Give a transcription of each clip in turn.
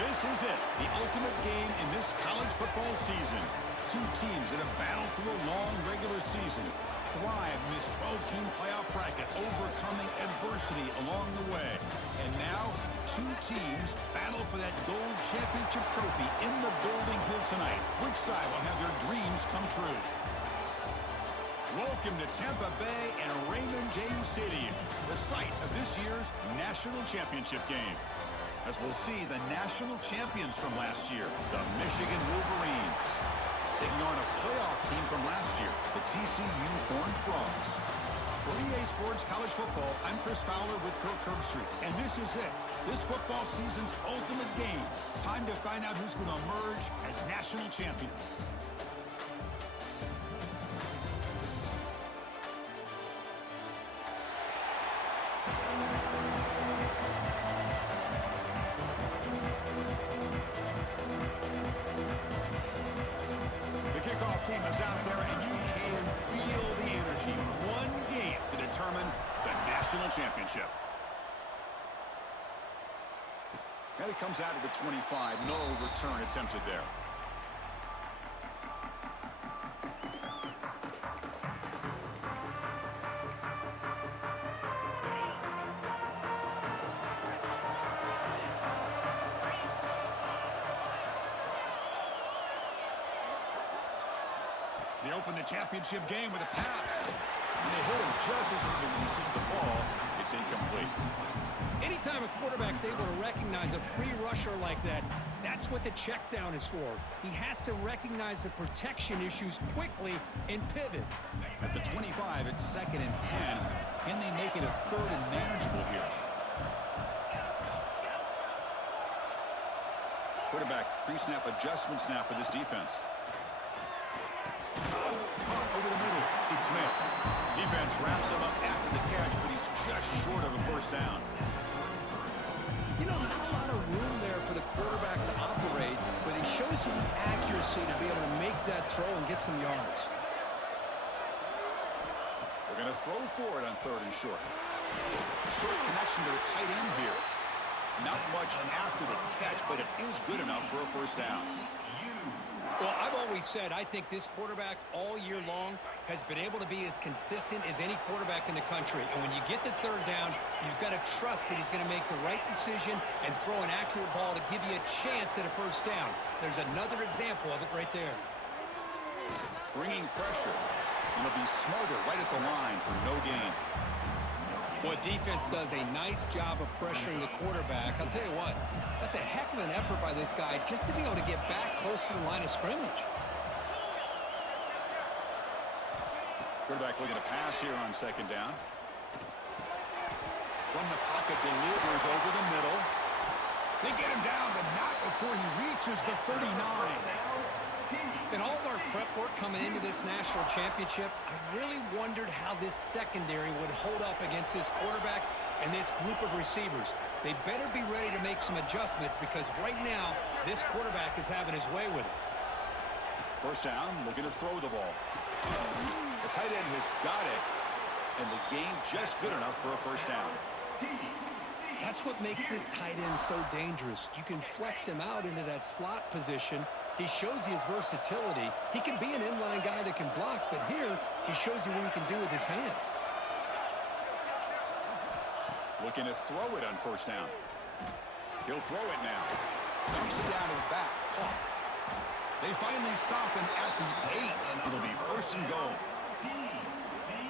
This is it, the ultimate game in this college football season. Two teams that have battled through a long regular season, thrive in this 12-team playoff bracket, overcoming adversity along the way. And now, two teams battle for that gold championship trophy in the building here tonight. Which side will have their dreams come true? Welcome to Tampa Bay and Raymond James Stadium, the site of this year's national championship game. As we'll see the national champions from last year, the Michigan Wolverines, taking on a playoff team from last year, the TCU Horned Frogs. For EA Sports College Football, I'm Chris Fowler with Kirk Herbstreit, and this is it, this football season's ultimate game. Time to find out who's going to emerge as national champion. Team is out there, and you can feel the energy. One game to determine the national championship. And it comes out of the 25. No return attempted there. They open the championship game with a pass. And they hit him just as he releases the ball. It's incomplete. Anytime a quarterback's able to recognize a free rusher like that, that's what the check down is for. He has to recognize the protection issues quickly and pivot. At the 25, it's 2nd and 10. Can they make it a 3rd and manageable here? Quarterback pre-snap adjustments now for this defense. Over the middle, it's Smith. Defense wraps him up after the catch, but he's just short of a first down. You know, not a lot of room there for the quarterback to operate, but he shows you the accuracy to be able to make that throw and get some yards. They're going to throw for it on 3rd and short. A short connection to the tight end here. Not much after the catch, but it is good enough for a first down. Well, I've always said I think this quarterback all year long has been able to be as consistent as any quarterback in the country. And when you get the 3rd down, you've got to trust that he's going to make the right decision and throw an accurate ball to give you a chance at a first down. There's another example of it right there. Bringing pressure. And he'll be smarter right at the line for no gain. Well, defense does a nice job of pressuring the quarterback. I'll tell you what, that's a heck of an effort by this guy just to be able to get back close to the line of scrimmage. Quarterback looking to pass here on 2nd down. From the pocket, delivers over the middle. They get him down, but not before he reaches the 39. In all of our prep work coming into this national championship, I really wondered how this secondary would hold up against this quarterback and this group of receivers. They better be ready to make some adjustments because right now, this quarterback is having his way with it. First down, looking to throw the ball. The tight end has got it, and the game just good enough for a first down. That's what makes this tight end so dangerous. You can flex him out into that slot position. He shows you his versatility. He can be an inline guy that can block, but here he shows you what he can do with his hands. Looking to throw it on first down. He'll throw it now. Dumps it down to the back. Caught. They finally stop him at the 8. It'll be 1st and goal.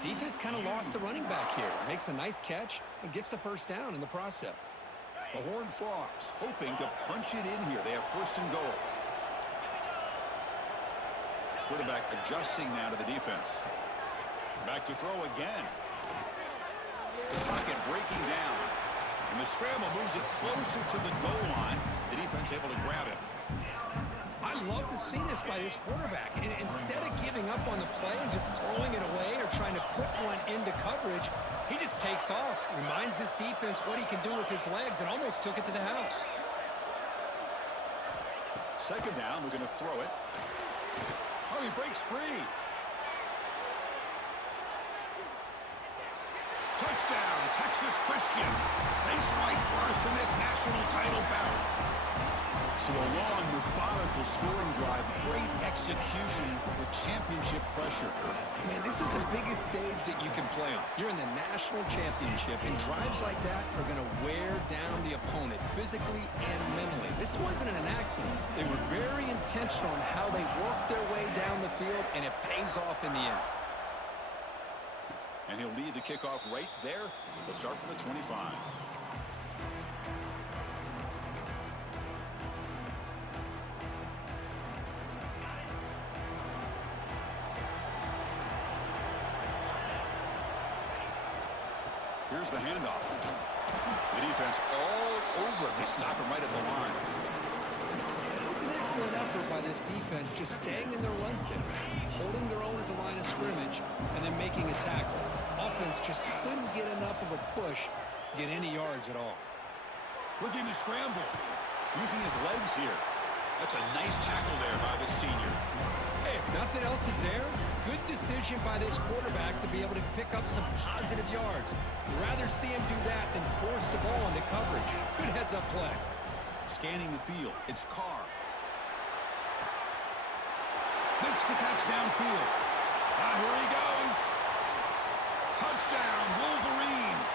Defense kind of lost the running back here. Makes a nice catch and gets the first down in the process. The Horned Frogs hoping to punch it in here. They have 1st and goal. Quarterback adjusting now to the defense. Back to throw again. The pocket breaking down. And the scramble moves it closer to the goal line. The defense able to grab it. I love to see this by this quarterback. And instead of giving up on the play and just throwing it away or trying to put one into coverage, he just takes off, reminds this defense what he can do with his legs, and almost took it to the house. 2nd down, we're going to throw it. Oh, he breaks free. Touchdown, Texas Christian. They strike first in this national title bout. So a long, methodical scoring drive, great execution with championship pressure. Man, this is the biggest stage that you can play on. You're in the national championship, and drives like that are going to wear down the opponent physically and mentally. This wasn't an accident. They were very intentional on how they worked their way down the field, and it pays off in the end. And he'll lead the kickoff right there. They'll start from the 25. Here's the handoff. The defense all over. They stop him right at the line. It was an excellent effort by this defense, just staying in their run fits, holding their own at the line of scrimmage, and then making a tackle. Offense just couldn't get enough of a push to get any yards at all. Looking to scramble. Using his legs here. That's a nice tackle there by the senior. Hey, if nothing else is there, good decision by this quarterback to be able to pick up some positive yards. Rather see him do that than force the ball into coverage. Good heads-up play. Scanning the field. It's Carr. Makes the catch downfield. Here he goes. Touchdown, Wolverines,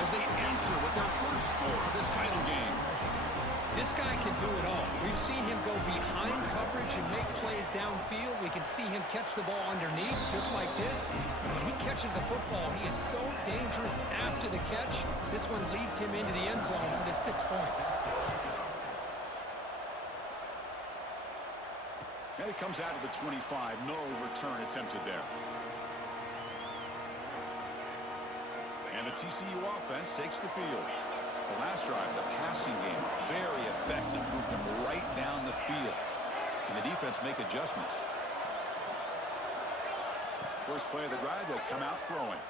as they answer with their first score of this title game. This guy can do it all. We've seen him go behind coverage and make plays downfield. We can see him catch the ball underneath, just like this. And when he catches a football, he is so dangerous after the catch. This one leads him into the end zone for the 6 points. And it comes out of the 25. No return attempted there. And the TCU offense takes the field. The last drive, the passing game, very effective. Moved them right down the field. Can the defense make adjustments? First play of the drive, they'll come out throwing.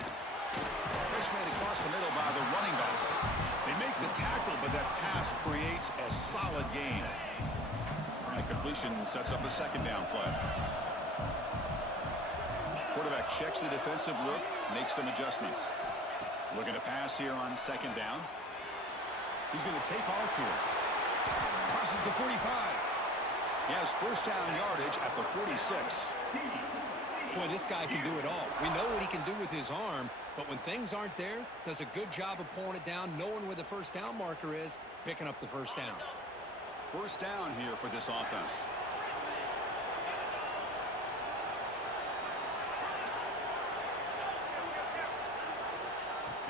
Pitch made across the middle by the running back. They make the tackle, but that pass creates a solid gain. And the completion sets up a second down play. Quarterback checks the defensive look, makes some adjustments. Looking to pass here on second down. He's going to take off here. Crosses the 45. He has first down yardage at the 46. Boy, this guy can do it all. We know what he can do with his arm, but when things aren't there, does a good job of pulling it down, knowing where the first down marker is, picking up the first down. First down here for this offense.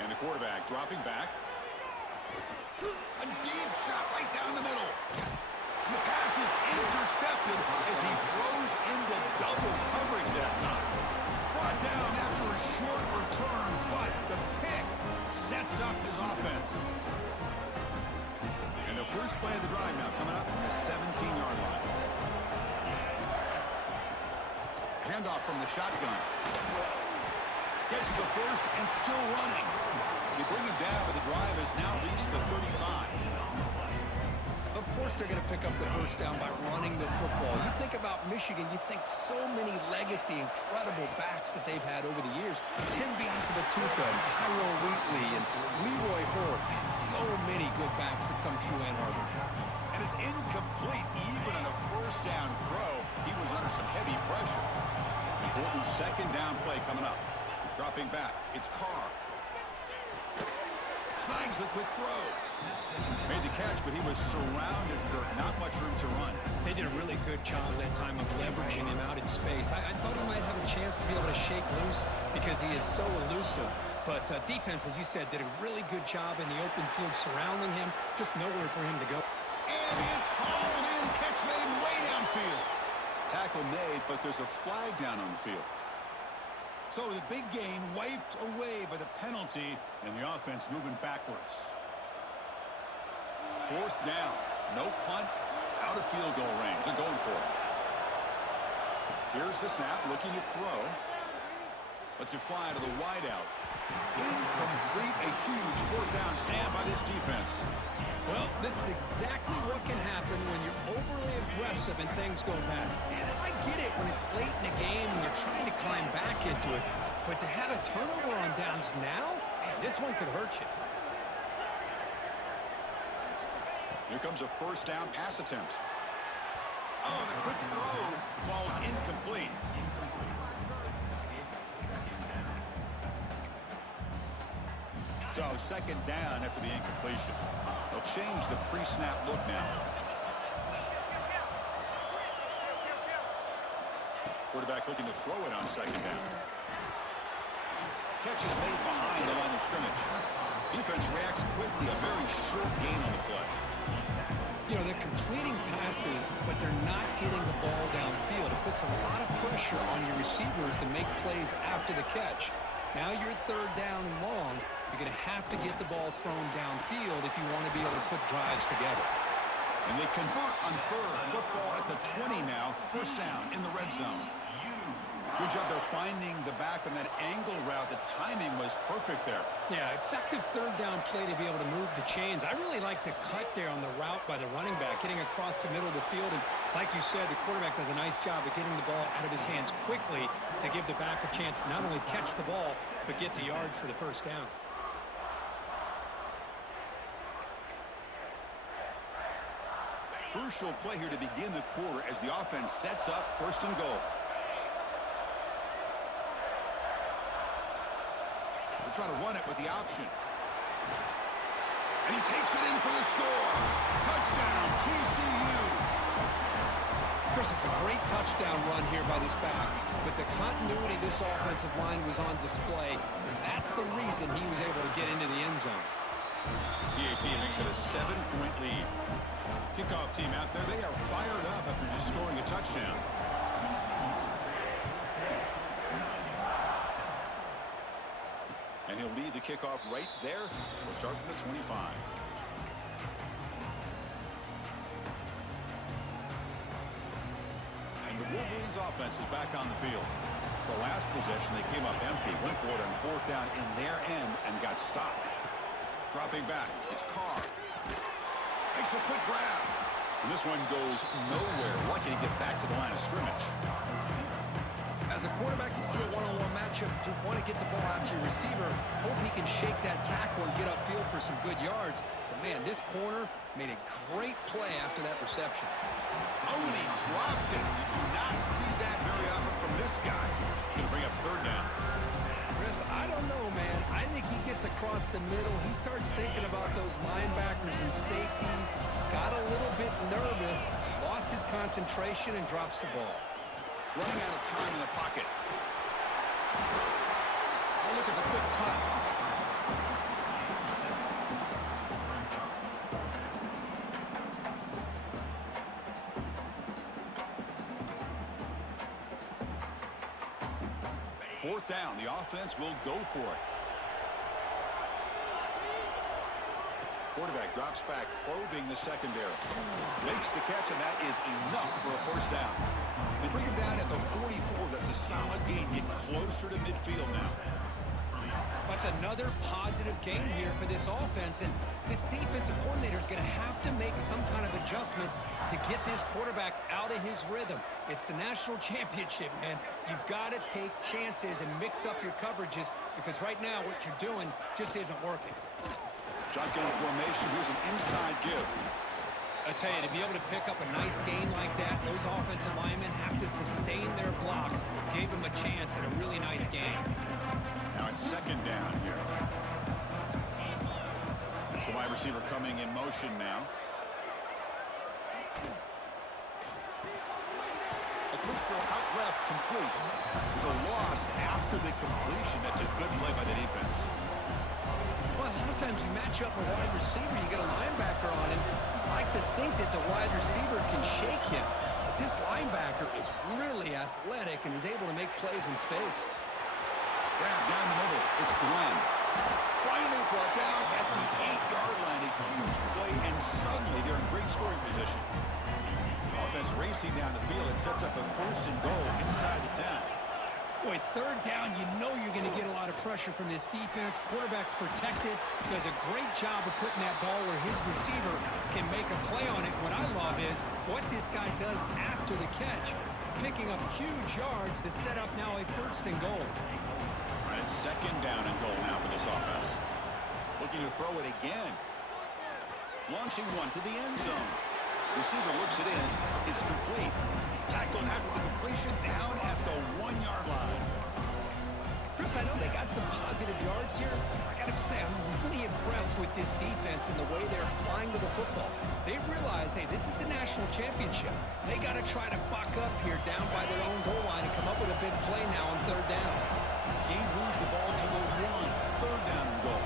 And the quarterback dropping back. A deep shot right down the middle. And the pass is intercepted as he throws into double coverage that time. Brought down after a short return, but the pick sets up his offense. And the first play of the drive now coming up from the 17-yard line. Handoff from the shotgun. Gets the first and still running. They bring him down, but the drive has now reached the 35. Of course they're going to pick up the first down by running the football. You think about Michigan, you think so many legacy, incredible backs that they've had over the years. Tim Biakabatuka and Tyrone Wheatley and Leroy Hort. And so many good backs have come through Ann Arbor. And it's incomplete even on a first down throw. He was under some heavy pressure. Important second down play coming up. Dropping back, it's Carr. Snags the quick throw. Made the catch, but he was surrounded, Kirk. Not much room to run. They did a really good job that time of leveraging him out in space. I thought he might have a chance to be able to shake loose because he is so elusive. But defense, as you said, did a really good job in the open field surrounding him. Just nowhere for him to go. And it's hauled in. Catch made way downfield. Tackle made, but there's a flag down on the field. So the big gain wiped away by the penalty, and the offense moving backwards. Fourth down. No punt. Out of field goal range. They're going for it. Here's the snap. Looking to throw. Lets it fly to the wideout. Incomplete. A huge fourth down stand by this defense. Well, this is exactly what can happen when you're overly aggressive and things go bad. And I get it when it's late in the game and you're trying to climb back into it. But to have a turnover on downs now, man, this one could hurt you. Here comes a first down pass attempt. Oh, the quick throw falls incomplete. So second down after the incompletion. They'll change the pre-snap look now. Quarterback looking to throw it on second down. Catch is made behind the line of scrimmage. Defense reacts quickly. A very short gain on the play. You know, they're completing passes, but they're not getting the ball downfield. It puts a lot of pressure on your receivers to make plays after the catch. Now you're third down and long. You're going to have to get the ball thrown downfield if you want to be able to put drives together. And they convert on third. Football at the 20 now. First down in the red zone. Good job there finding the back on that angle route. The timing was perfect there. Yeah, effective third down play to be able to move the chains. I really like the cut there on the route by the running back, getting across the middle of the field. And like you said, the quarterback does a nice job of getting the ball out of his hands quickly to give the back a chance to not only catch the ball, but get the yards for the first down. Crucial play here to begin the quarter as the offense sets up first and goal. They'll try to run it with the option. And he takes it in for the score. Touchdown, TCU. Chris, it's a great touchdown run here by this back. But the continuity of this offensive line was on display, and that's the reason he was able to get into the end zone. PAT makes it a 7-point lead. Kickoff team out there, they are fired up after just scoring a touchdown. And he'll lead the kickoff right there. We'll start from the 25. And the Wolverines offense is back on the field. The last possession, they came up empty, went for it on fourth down in their end and got stopped. Dropping back, it's Carr. Makes a quick grab. And this one goes nowhere. Lucky to get back to the line of scrimmage. As a quarterback, you see a one-on-one matchup. You want to get the ball out to your receiver. Hope he can shake that tackle and get upfield for some good yards. But, man, this corner made a great play after that reception. Oh, and he dropped it. You do not see that very often from this guy. He's going to bring up third down. Chris, I don't know, man. I think he gets across the middle. He starts thinking about those linebackers and safeties. Got a little bit nervous, lost his concentration, and drops the ball. Running out of time in the pocket. Oh, look at the quick cut. Fourth down, the offense will go for it. Quarterback drops back, probing the secondary. Makes the catch, and that is enough for a first down. They bring him down at the 44. That's a solid gain, getting closer to midfield now. That's another positive game here for this offense, and this defensive coordinator is going to have to make some kind of adjustments to get this quarterback out of his rhythm. It's the national championship, man. You've got to take chances and mix up your coverages because right now what you're doing just isn't working. Shotgun formation. Here's an inside give. I tell you, to be able to pick up a nice gain like that, those offensive linemen have to sustain their blocks. Gave him a chance at a really nice game. Now it's second down here. It's the wide receiver coming in motion now. A quick throw out left, complete. There's a loss after the completion. That's a good play by the defense. Well, a lot of times you match up a wide receiver, you get a linebacker on him. You'd like to think that the wide receiver can shake him. But this linebacker is really athletic and is able to make plays in space. Grab down the middle. It's Glenn. Finally brought down at the 8-yard line. A huge play, and suddenly they're in great scoring position. Offense racing down the field. It sets up a first and goal inside the 10. Boy, third down, you know you're going to get a lot of pressure from this defense. Quarterback's protected, does a great job of putting that ball where his receiver can make a play on it. What I love is what this guy does after the catch, picking up huge yards to set up now a first and goal. All right, second down and goal now for this offense. Looking to throw it again. Launching one to the end zone. Receiver looks it in. It's complete. Tackled after the completion down at the 1-yard line. Chris, I know they got some positive yards here, but I got to say, I'm really impressed with this defense and the way they're flying to the football. They realize, hey, this is the national championship. They got to try to buck up here down by their own goal line and come up with a big play now on third down. Gain moves the ball to the 1. Third down and goal.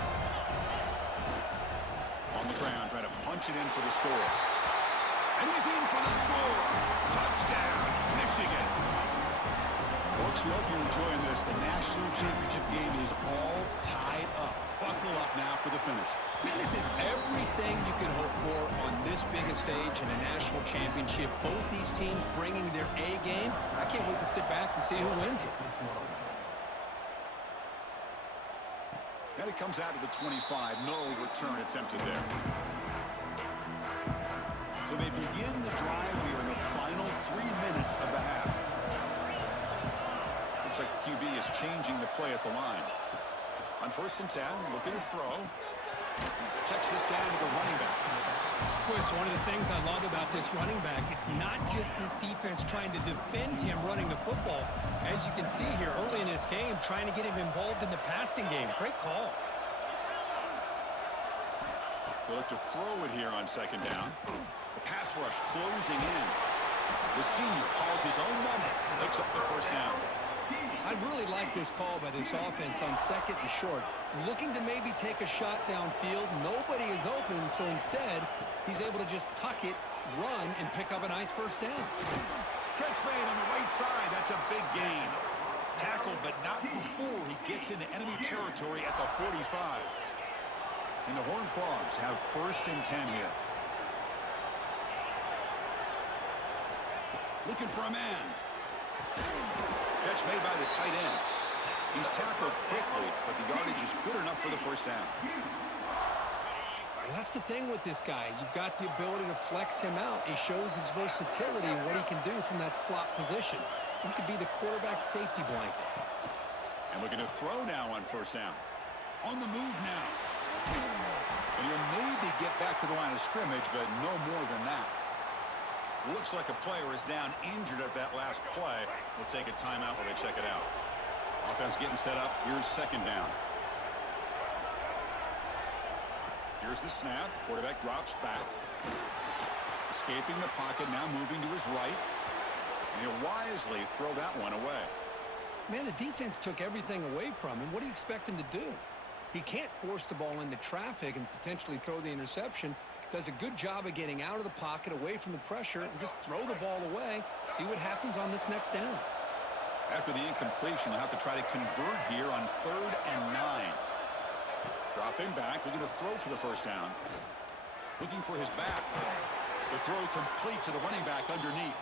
On the ground, trying to punch it in for the score. And he's in for the score. Touchdown, Michigan. Folks, we hope you're enjoying this. The national championship game is all tied up. Buckle up now for the finish. Man, this is everything you could hope for on this biggest stage in a national championship. Both these teams bringing their A game. I can't wait to sit back and see who wins it. And it comes out to the 25. No return attempted there. So they begin the drive here in the final 3 minutes of the half. Looks like the QB is changing the play at the line. On 1st and 10, looking to throw. Checks this down to the running back. Chris, one of the things I love about this running back, it's not just this defense trying to defend him running the football. As you can see here early in this game, trying to get him involved in the passing game. Great call. They look to throw it here on 2nd down. The pass rush closing in. The senior calls his own number. Picks up the 1st down. I really like this call by this offense on 2nd and short. Looking to maybe take a shot downfield. Nobody is open, so instead, he's able to just tuck it, run, and pick up a nice 1st down. Catch made on the right side. That's a big gain. Tackled, but not before he gets into enemy territory at the 45. And the Horned Frogs have 1st and 10 here. Looking for a man. Catch made by the tight end. He's tackled quickly, but the yardage is good enough for the 1st down. Well, that's the thing with this guy. You've got the ability to flex him out. He shows his versatility and what he can do from that slot position. He could be the quarterback safety blanket. And looking to throw now on 1st down. On the move now. And he'll maybe get back to the line of scrimmage, but no more than that. Looks like a player is down injured at that last play. We'll take a timeout while they check it out. Offense getting set up. Here's 2nd down. Here's the snap. Quarterback drops back. Escaping the pocket, now moving to his right. And he'll wisely throw that one away. Man, the defense took everything away from him. What do you expect him to do? He can't force the ball into traffic and potentially throw the interception. Does a good job of getting out of the pocket, away from the pressure, and just throw the ball away. See what happens on this next down. After the incompletion, they'll have to try to convert here on 3rd and 9. Dropping back, looking to throw for the 1st down. Looking for his back. The throw complete to the running back underneath.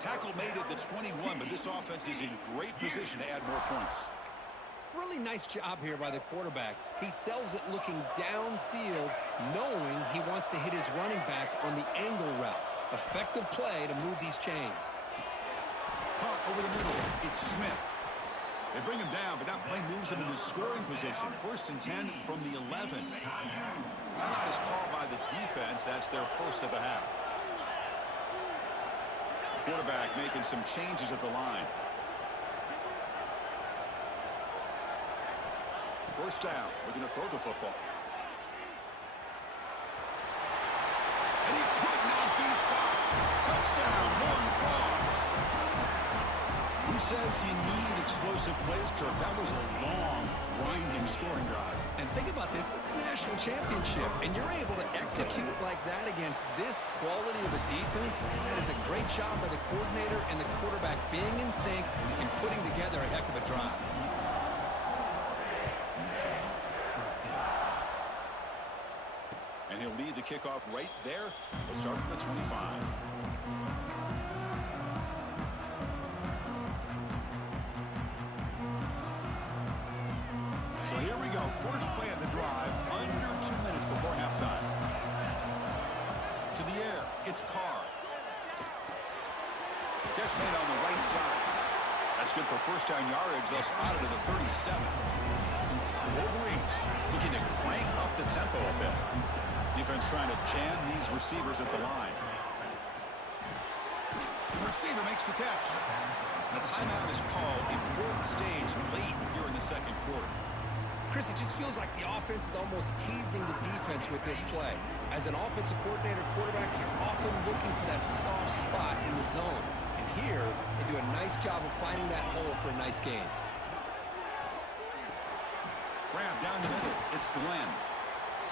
Tackle made at the 21, but this offense is in great position to add more points. Really nice job here by the quarterback. He sells it looking downfield, knowing he wants to hit his running back on the angle route. Effective play to move these chains. Punt over the middle. It's Smith. They bring him down, but that play moves him into scoring position. 1st and 10 from the 11. Timeout is called by the defense. That's their 1st of the half. Quarterback making some changes at the line. 1st down. Looking to throw the football. And he could not be stopped. Touchdown, Horned Frogs. Who says you need explosive plays, Kirk? That was a long, grinding scoring drive. And think about this. This is the national championship, and you're able to execute like that against this quality of a defense. Man, that is a great job by the coordinator and the quarterback being in sync and putting together a heck of a drive. And he'll lead the kickoff right there. They'll start from the 25. So here we go. First play of the drive, under 2 minutes before halftime. To the air, it's Carr. Catch made on the right side. That's good for 1st down yardage. They'll spot it at the 37. Wolverines looking to crank up the tempo a bit. Defense trying to jam these receivers at the line. The receiver makes the catch. And a timeout is called. Important stage late here in the second quarter. Chris, it just feels like the offense is almost teasing the defense with this play. As an offensive coordinator, quarterback, you're often looking for that soft spot in the zone. And here, they do a nice job of finding that hole for a nice gain. Grab down the middle. It's Glenn.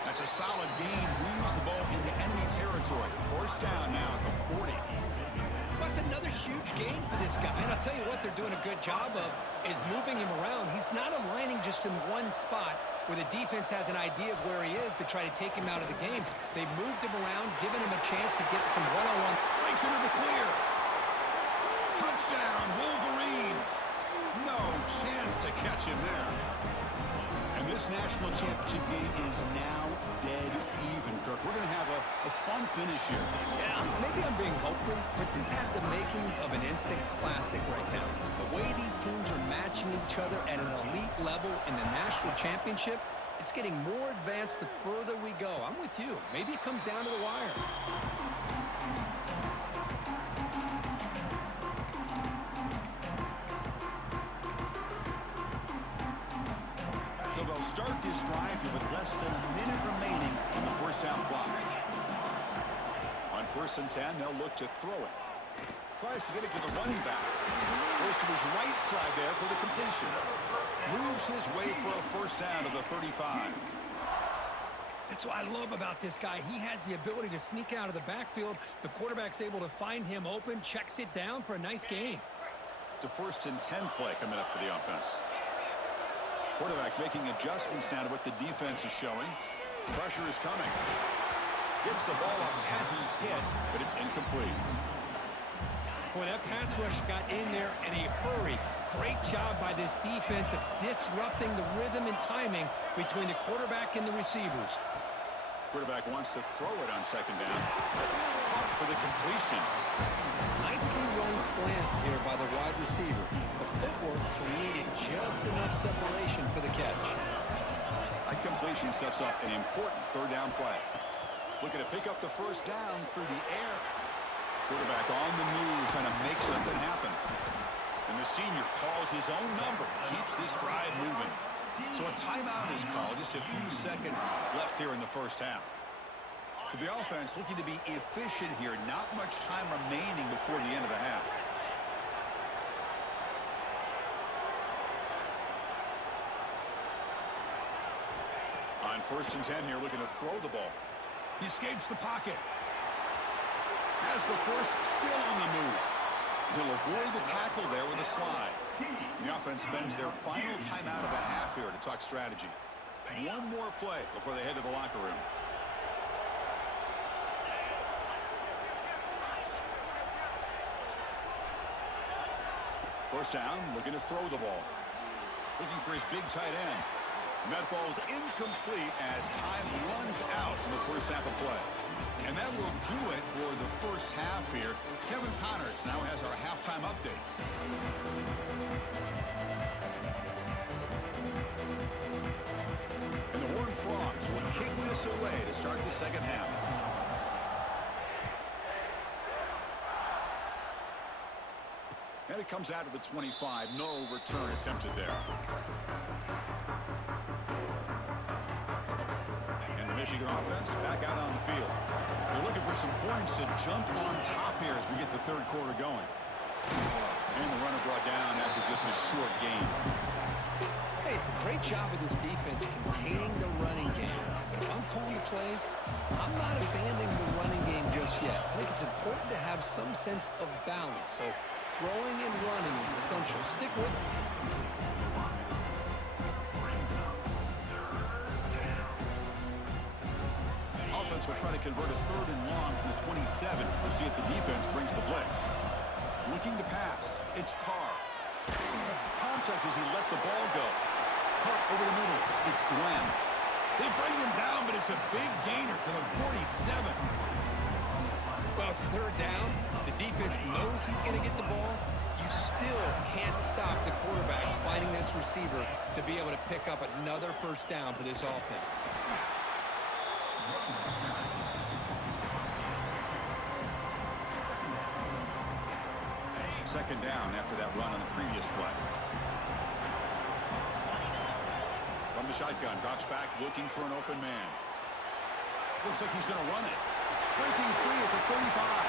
That's a solid gain. Moves the ball into enemy territory. Forced down now at the 40. That's another huge gain for this guy. And I'll tell you what they're doing a good job of is moving him around. He's not aligning just in one spot where the defense has an idea of where he is to try to take him out of the game. They've moved him around, given him a chance to get some one-on-one. Breaks into the clear. Touchdown, Wolverines. No chance to catch him there. And this national championship game is now dead even, Kirk. We're going to have a fun finish here. Yeah, maybe I'm being hopeful, but this has the makings of an instant classic right now. The way these teams are matching each other at an elite level in the national championship, it's getting more advanced the further we go. I'm with you. Maybe it comes down to the wire. So they'll start this drive here with less than a minute remaining on the first half clock. On 1st and 10, they'll look to throw it. Tries to get it to the running back. Goes to his right side there for the completion. Moves his way for a first down to the 35. That's what I love about this guy. He has the ability to sneak out of the backfield. The quarterback's able to find him open, checks it down for a nice gain. It's a 1st and 10 play coming up for the offense. Quarterback making adjustments now to what the defense is showing. Pressure is coming. Gets the ball up as he's hit, but it's incomplete. Boy, that pass rush got in there in a hurry. Great job by this defense of disrupting the rhythm and timing between the quarterback and the receivers. Quarterback wants to throw it on 2nd down. Caught for the completion. Nicely run slant here by the wide receiver. The footwork needed just enough separation for the catch. That completion sets up an important 3rd down play. Looking to pick up the first down through the air. Quarterback on the move, trying to make something happen. And the senior calls his own number, keeps this drive moving. So a timeout is called, just a few seconds left here in the first half. So the offense looking to be efficient here, not much time remaining before the end of the half. On 1st and 10 here, looking to throw the ball. He escapes the pocket. Has the first, still on the move. He'll avoid the tackle there with a slide. The offense spends their final timeout of the half here to talk strategy. One more play before they head to the locker room. First down, looking to throw the ball. Looking for his big tight end. And that falls incomplete as time runs out in the first half of play. And that will do it for the first half here. Kevin Connors now has our halftime update. And the Horned Frogs will kick this away to start the second half. And it comes out of the 25. No return attempted there. And the Michigan offense back out on the field. They're looking for some points to jump on top here as we get the 3rd quarter going. And the runner brought down after just a short gain. Hey, it's a great job of this defense containing the running game. But if I'm calling the plays, I'm not abandoning the running game just yet. I think it's important to have some sense of balance. So throwing and running is essential. Stick with it. Offense will try to convert a 3rd and long from the 27. We'll see if the defense brings the blitz. Looking to pass. It's Carr. Contact as he let the ball go. Carr over the middle. It's Glenn. They bring him down, but it's a big gainer to the 47. Well, it's 3rd down. The defense knows he's going to get the ball. You still can't stop the quarterback finding this receiver to be able to pick up another first down for this offense. second down after that run on the previous play. From the shotgun, drops back looking for an open man. Looks like he's going to run it. Breaking free at the 35.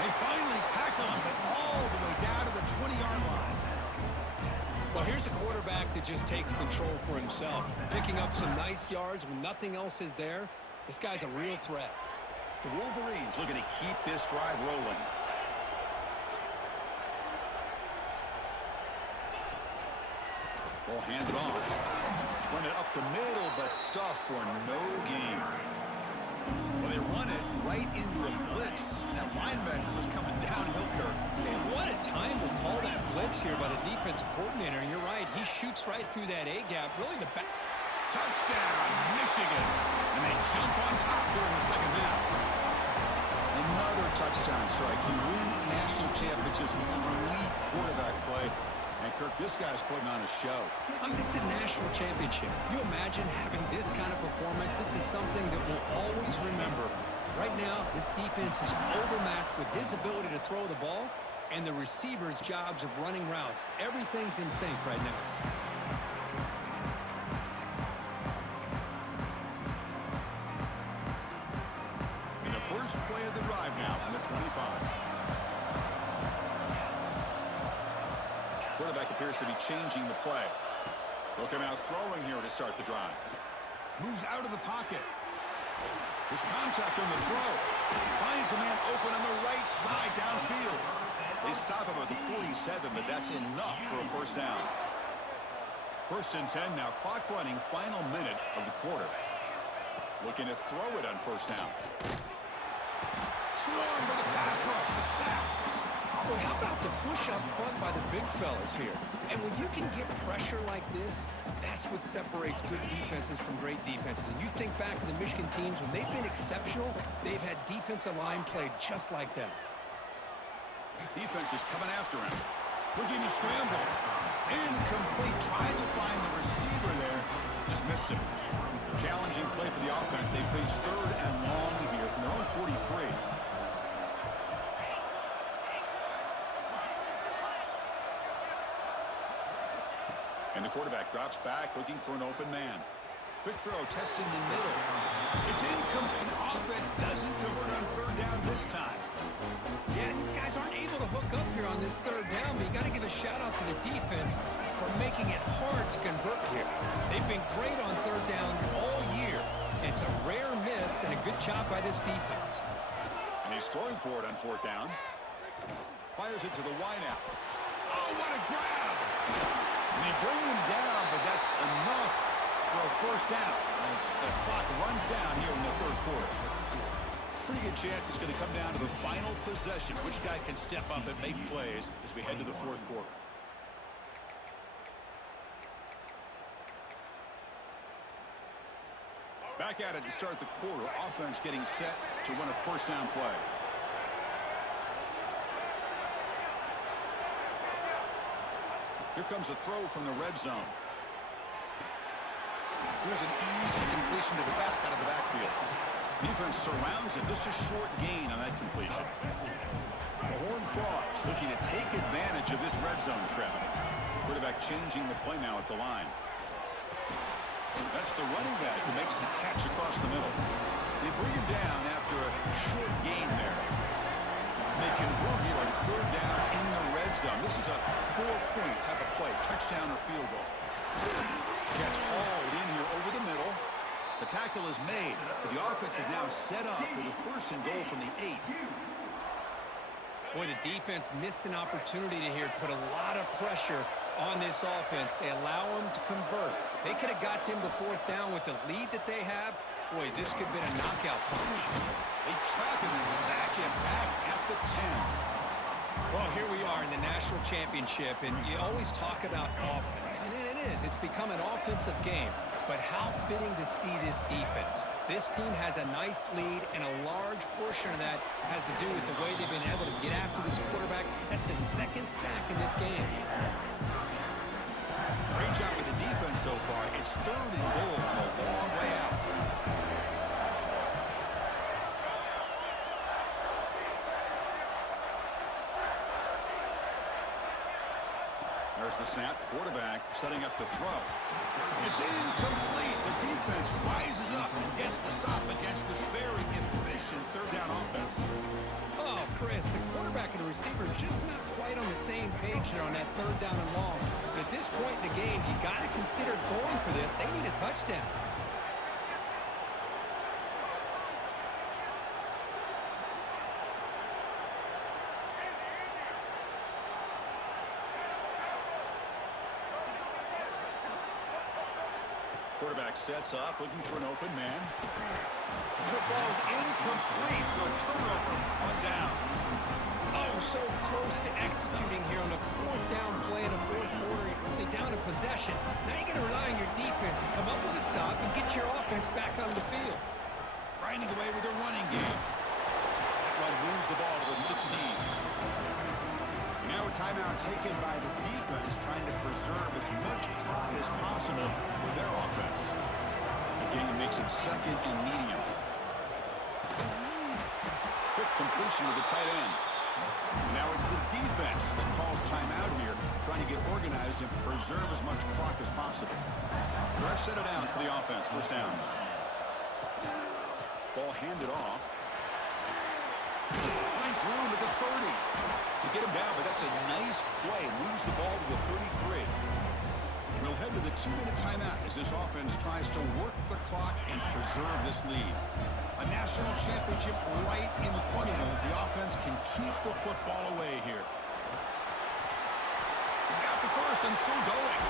They finally tackle him, but all the way down to the 20-yard line. Well, here's a quarterback that just takes control for himself, picking up some nice yards when nothing else is there. This guy's a real threat. The Wolverines looking to keep this drive rolling. Ball handed off. Run it up the middle, but stuffed for no gain. Well, they run it right into a blitz. That linebacker was coming downhill, Kirk. Man, what a time to call that blitz here by the defensive coordinator. And you're right, he shoots right through that A-gap. Really the back. Touchdown, Michigan. And they jump on top here in the second half. Another touchdown strike. You win national championships with elite quarterback play. And, Kirk, this guy's putting on a show. I mean, this is a national championship. You imagine having this kind of performance? This is something that we'll always remember. Right now, this defense is overmatched with his ability to throw the ball and the receivers' jobs of running routes. Everything's in sync right now. And the first play of the drive now from the 25. Quarterback appears to be changing the play. He'll come out throwing here to start the drive. Moves out of the pocket. There's contact on the throw. Finds a man open on the right side downfield. They stop him at the 47, but that's enough for a first down. 1st and 10 now. Clock running, final minute of the quarter. Looking to throw it on first down. Swarmed by the pass rush. A sack. Well, how about the push up front by the big fellas here? And when you can get pressure like this, that's what separates good defenses from great defenses. And you think back to the Michigan teams, when they've been exceptional, they've had defensive line played just like that. Defense is coming after him. Looking to scramble. Incomplete. Trying to find the receiver there. Just missed him. Challenging play for the offense. They face 3rd and long here from their own 43. And the quarterback drops back, looking for an open man. Quick throw, testing the middle. It's incomplete. Offense doesn't convert on 3rd down this time. Yeah, these guys aren't able to hook up here on this 3rd down, but you got to give a shout-out to the defense for making it hard to convert here. They've been great on 3rd down all year. It's a rare miss and a good job by this defense. And he's throwing for it on 4th down. Fires it to the wideout. Oh, what a grab! And they bring him down, but that's enough for a first down as the clock runs down here in the 3rd quarter. Pretty good chance it's going to come down to the final possession. Which guy can step up and make plays as we head to the 4th quarter. Back at it to start the quarter. Offense getting set to run a first down play. Here comes a throw from the red zone. Here's an easy completion to the back out of the backfield. Defense surrounds him. Just a short gain on that completion. The Horned Frogs looking to take advantage of this red zone trap. Quarterback changing the play now at the line. That's the running back who makes the catch across the middle. They bring him down after a short gain there. They convert here on 3rd down in the red zone. This is a 4-point type of play, touchdown or field goal. Catch hauled in here over the middle. The tackle is made, but the offense is now set up with a 1st and goal from the 8. Boy, the defense missed an opportunity to here put a lot of pressure on this offense. They allow them to convert. They could have got them to 4th down with the lead that they have. Boy, this could have been a knockout punch. They trap him and sack him back at the 10. Well, here we are in the national championship, and you always talk about offense. And it is. It's become an offensive game. But how fitting to see this defense. This team has a nice lead, and a large portion of that has to do with the way they've been able to get after this quarterback. That's the 2nd sack in this game. Great job with the defense so far. It's 3rd and goal from a long way out. There's the snap. Quarterback setting up the throw. It's incomplete. The defense rises up and gets the stop against this very efficient third down offense. Oh, Chris, the quarterback and the receiver just not quite on the same page there on that third down and long. But at this point in the game, you got to consider going for this. They need a touchdown. Quarterback sets up, looking for an open man. The ball's incomplete for a turnover on downs. Oh, so close to executing here on the fourth down play in the fourth quarter. You're only down in possession. Now you got to rely on your defense to come up with a stop and get your offense back on the field. Grinding away with their running game. That run moves the ball to the 16. And now a timeout taken by the defense, trying to preserve as much clock as possible for their offense. The game makes it second and medium. Quick completion to the tight end. Now it's the defense that calls timeout here, trying to get organized and preserve as much clock as possible. Fresh set of downs for the offense. First down. Ball handed off. Finds room at the 30. To get him down, but that's a nice play. Moves the ball to the 33. We'll head to the 2-minute timeout as this offense tries to work the clock and preserve this lead. A national championship right in front of them if the offense can keep the football away here. He's got the first and still going.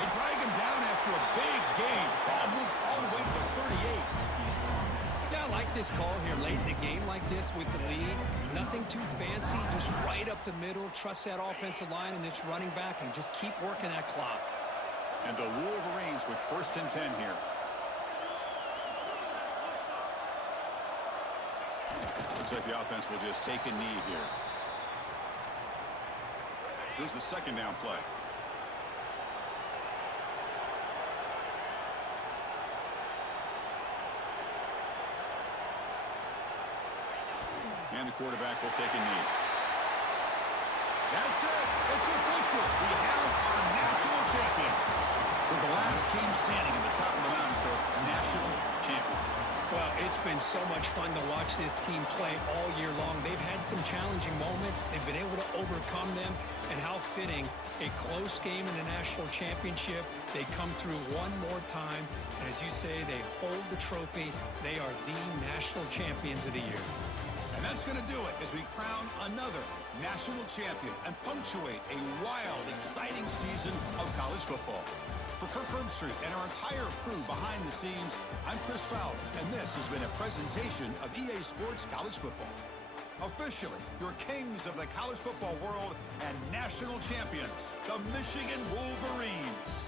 They drag him down after a big gain. Ball moved all the way to the 38. Yeah, I like this call here late in the game like this with the lead. Nothing too fancy, just right up the middle. Trust that offensive line and this running back and just keep working that clock. And the Wolverines with 1st and 10 here. Looks like the offense will just take a knee here. Here's the second down play. And the quarterback will take a knee. That's it. It's official. We have our national champions. We're the last team standing at the top of the mountain for national champions. Well, it's been so much fun to watch this team play all year long. They've had some challenging moments. They've been able to overcome them. And how fitting, a close game in the national championship. They come through one more time. And as you say, they hold the trophy. They are the national champions of the year. And that's going to do it as we crown another national champion and punctuate a wild, exciting season of college football. For Kirk Herbstreit and our entire crew behind the scenes, I'm Chris Fowler, and this has been a presentation of EA Sports College Football. Officially, your kings of the college football world and national champions, the Michigan Wolverines.